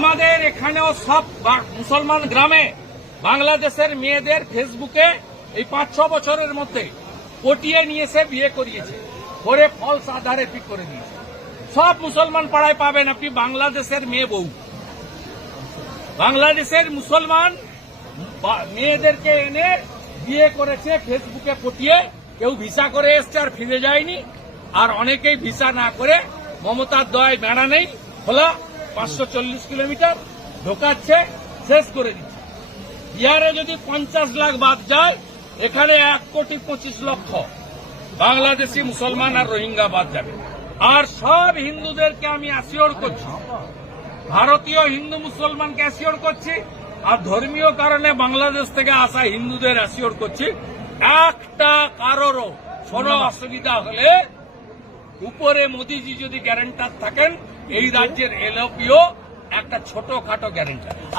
আমাদের এখানেও সব মুসলমান গ্রামে বাংলাদেশের মেয়েদের ফেসবুকে এই 5-6 বছরের মধ্যে পটিয়ে নিয়ে এসে বিয়ে করিয়েছে, করে ফলস আধারে পিক করে দিয়েছে। সব মুসলমান পাড়ায় পাবেন আপনি বাংলাদেশের মেয়ে বউ। বাংলাদেশের মুসলমান মেয়েদেরকে এনে বিয়ে করেছে ফেসবুকে পটিয়ে। কেউ ভিসা করে এসছে আর ফিরে যায়নি, আর অনেকেই ভিসা না করে মমতার দয়ায় বেড়া নেই খোলা 540 কিলোমিটার ঢোকাচ্ছে, শেষ করে দিচ্ছে। বিহারে যদি 50 লাখ বাদ যায়, এখানে 1,25,00,000 বাংলাদেশি মুসলমান আর রোহিঙ্গা বাদ যাবে। আর সব হিন্দুদেরকে আমি অ্যাসিওর করছি, ভারতীয় হিন্দু মুসলমানকে অ্যাসিওর করছি, আর ধর্মীয় কারণে বাংলাদেশ থেকে আসা হিন্দুদের অ্যাসিওর করছি, একটা কারোরও কোনো অসুবিধা হলে উপরে মোদিজি যদি গ্যারান্টার থাকেন, এই রাজ্যের এলওপিও একটা ছোটখাটো গ্যারান্টার।